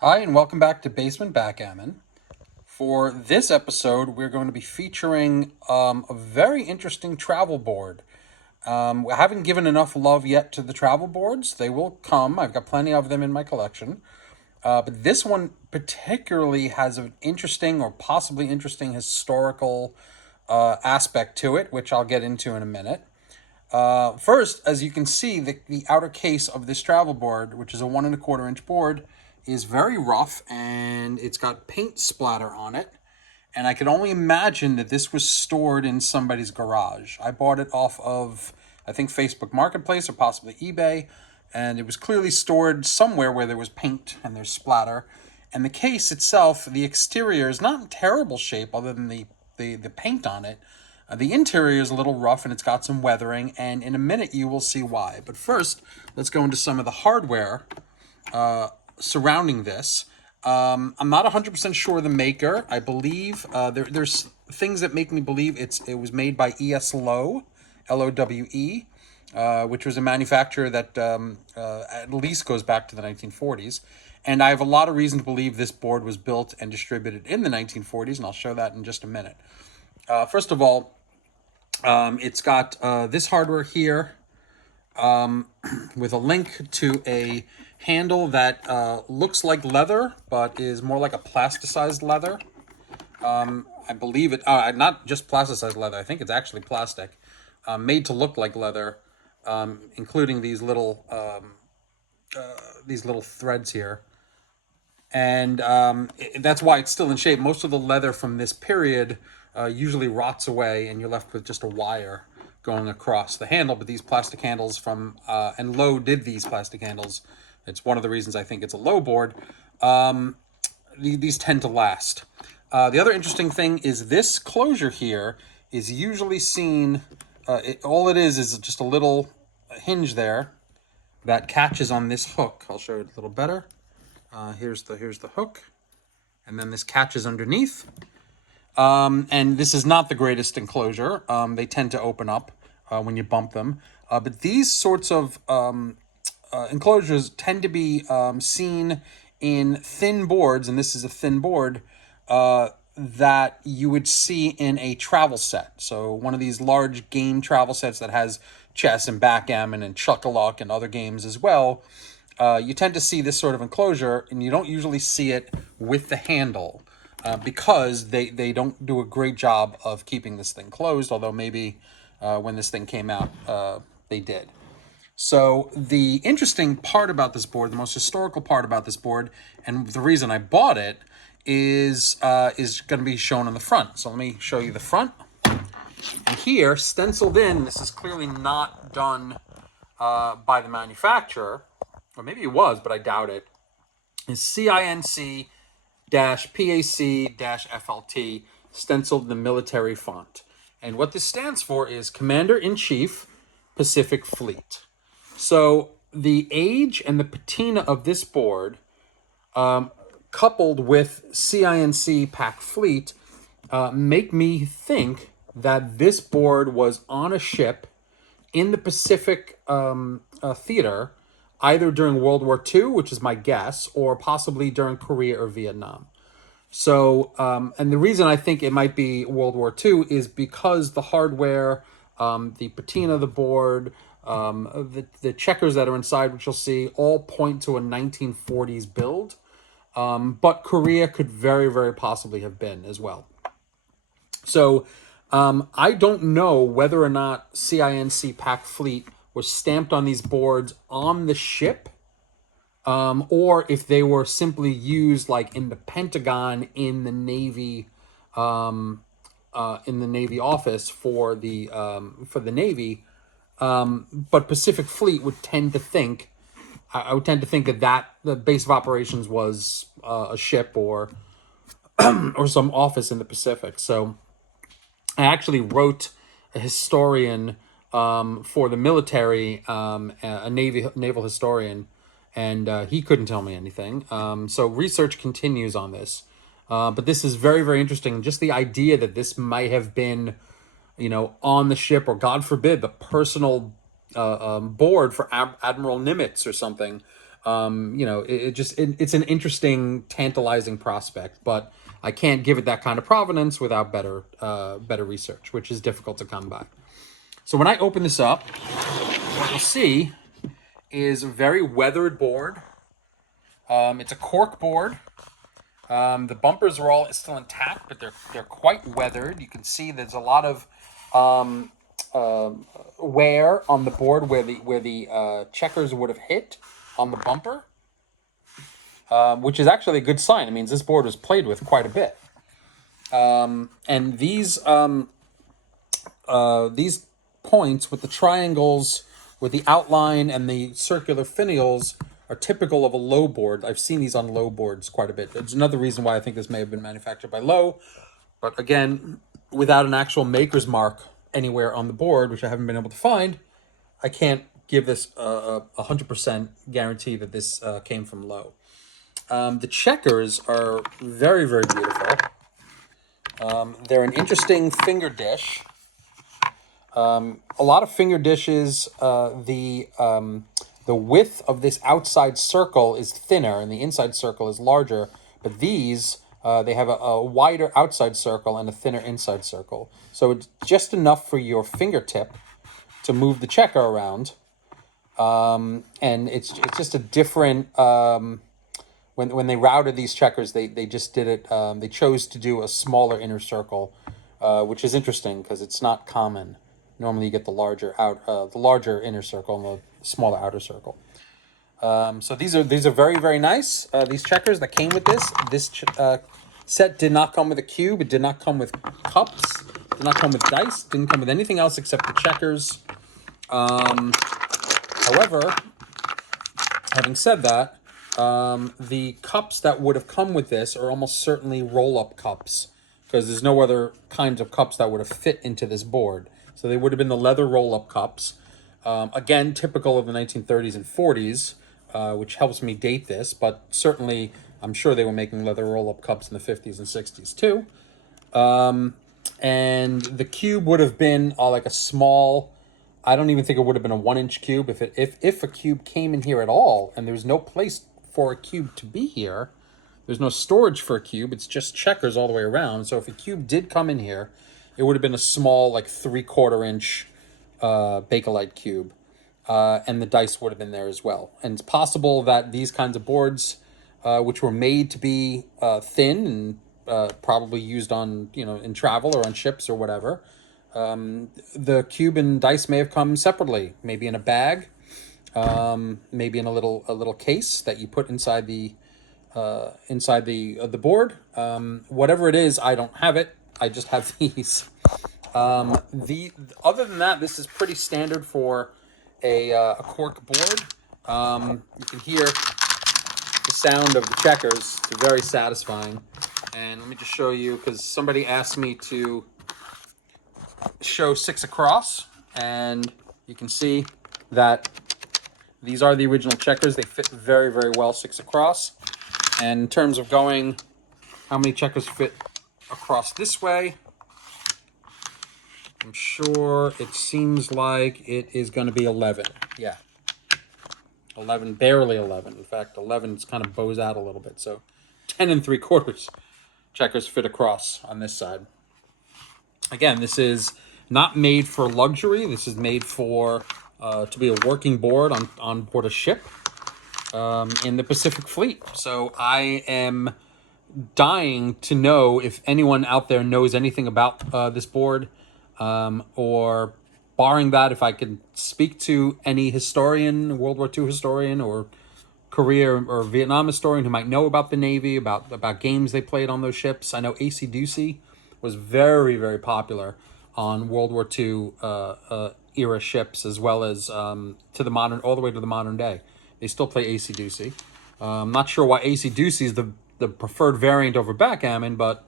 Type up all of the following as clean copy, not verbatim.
Hi, and welcome back to Basement Backgammon. For this episode, we're going to be featuring a very interesting travel board. I haven't given enough love yet to the travel boards. They will come. I've got plenty of them in my collection. But this one particularly has an interesting or possibly interesting historical aspect to it, which I'll get into in a minute. First, as you can see, the outer case of this travel board, which is a 1 1/4 inch board, is very rough and it's got paint splatter on it. And I could only imagine that this was stored in somebody's garage. I bought it off of, I think, Facebook Marketplace or possibly eBay, and it was clearly stored somewhere where there was paint and there's splatter. And the case itself, the exterior is not in terrible shape other than the paint on it. The interior is a little rough and it's got some weathering, and in a minute you will see why. But first, let's go into some of the hardware surrounding this. I'm not 100% sure the maker. I believe there's things that make me believe it was made by E.S. Lowe, Lowe, which was a manufacturer that at least goes back to the 1940s. And I have a lot of reason to believe this board was built and distributed in the 1940s, and I'll show that in just a minute. First of all, it's got this hardware here with a link to a handle that looks like leather, but is more like a plasticized leather. I believe it, not just plasticized leather, I think it's actually plastic, made to look like leather, including these little threads here. And that's why it's still in shape. Most of the leather from this period usually rots away, and you're left with just a wire going across the handle. But these plastic handles from, and Lowe did these plastic handles. It's one of the reasons I think it's a Lowe board. These tend to last. The other interesting thing is this closure here is usually seen, all it is just a little hinge there that catches on this hook. I'll show it a little better. Here's the hook, and then this catches underneath. And this is not the greatest enclosure. They tend to open up when you bump them. But these sorts of enclosures tend to be seen in thin boards, and this is a thin board that you would see in a travel set. So one of these large game travel sets that has chess and backgammon and chuck-a-luck and other games as well. You tend to see this sort of enclosure, and you don't usually see it with the handle because they don't do a great job of keeping this thing closed, although maybe when this thing came out, they did. So the interesting part about this board, the most historical part about this board, and the reason I bought it is going to be shown on the front. So let me show you the front. And here, stenciled in, this is clearly not done by the manufacturer, or maybe it was, but I doubt it, is CINC-PAC-FLT, stenciled in the military font. And what this stands for is Commander-in-Chief, Pacific Fleet. So the age and the patina of this board, coupled with CINC-PAC Fleet, make me think that this board was on a ship in the Pacific theater, either during World War II, which is my guess, or possibly during Korea or Vietnam. So, and the reason I think it might be World War II is because the hardware, the patina of the board, the checkers that are inside, which you'll see, all point to a 1940s build. But Korea could very, very possibly have been as well. So, I don't know whether or not CINC-PAC Fleet was stamped on these boards on the ship, or if they were simply used like in the Pentagon in the Navy, office for the Navy. But Pacific Fleet would tend to think, I would tend to think that the base of operations was a ship or or some office in the Pacific. So I actually wrote a historian for the military, a naval historian, and he couldn't tell me anything. So research continues on this. But this is very, very interesting. Just the idea that this might have been, on the ship, or God forbid, the personal board for Admiral Nimitz or something. It's an interesting, tantalizing prospect, but I can't give it that kind of provenance without better research, which is difficult to come by. So when I open this up, what you'll see is a very weathered board. It's a cork board. The bumpers are all still intact, but they're quite weathered. You can see there's a lot of wear on the board where the checkers would have hit on the bumper, which is actually a good sign. It means this board was played with quite a bit. And these points with the triangles, with the outline and the circular finials, are typical of a Lowe board. I've seen these on Lowe boards quite a bit. It's another reason why I think this may have been manufactured by Lowe. But again, without an actual maker's mark anywhere on the board, which I haven't been able to find, I can't give this a 100% guarantee that this came from Lowe. The checkers are very, very beautiful. They're an interesting finger dish. A lot of finger dishes, the width of this outside circle is thinner and the inside circle is larger, but these, they have a wider outside circle and a thinner inside circle. So it's just enough for your fingertip to move the checker around. And it's just a different, when they routed these checkers, they just did it, they chose to do a smaller inner circle, which is interesting because it's not common. Normally you get the larger inner circle and the smaller outer circle. So these are very, very nice. These checkers that came with this set did not come with a cube. It did not come with cups. Did not come with dice. Didn't come with anything else except the checkers. However, having said that, the cups that would have come with this are almost certainly roll-up cups, because there's no other kinds of cups that would have fit into this board. So they would have been the leather roll-up cups. Again, typical of the 1930s and 40s, which helps me date this, but certainly I'm sure they were making leather roll-up cups in the 50s and 60s too. And the cube would have been like a small, I don't even think it would have been a 1-inch cube. If a cube came in here at all, and there's no place for a cube to be here, there's no storage for a cube, it's just checkers all the way around. So if a cube did come in here, it would have been a small, like 3/4-inch Bakelite cube. And the dice would have been there as well. And it's possible that these kinds of boards, which were made to be thin and probably used on, in travel or on ships or whatever, the cube and dice may have come separately, maybe in a bag, maybe in a little case that you put inside the board. Whatever it is, I don't have it. I just have these. Other than that, this is pretty standard for a cork board. You can hear the sound of the checkers. It's very satisfying. And let me just show you, because somebody asked me to show 6 across, and you can see that these are the original checkers. They fit very, very well 6 across. And in terms of going, how many checkers fit across this way, I'm sure it seems like it is going to be 11. Yeah. 11, barely 11. In fact, 11 kind of bows out a little bit. So 10 3/4 checkers fit across on this side. Again, this is not made for luxury. This is made for to be a working board on board a ship in the Pacific Fleet. So I am dying to know if anyone out there knows anything about this board, or barring that, if I could speak to any historian, World War II historian or Korea or Vietnam historian who might know about the Navy, about games they played on those ships. I know AC/DC was very, very popular on World War II era ships, as well as all the way to the modern day. They still play AC/DC. I'm not sure why AC/DC is the preferred variant over backgammon, but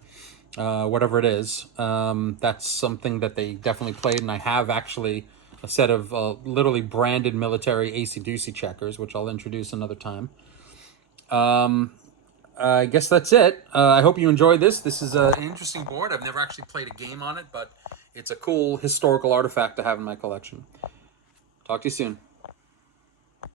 whatever it is, that's something that they definitely played, and I have actually a set of literally branded military AC/DC checkers, which I'll introduce another time. I guess that's it. I hope you enjoyed this. This is an interesting board. I've never actually played a game on it, but it's a cool historical artifact to have in my collection. Talk to you soon.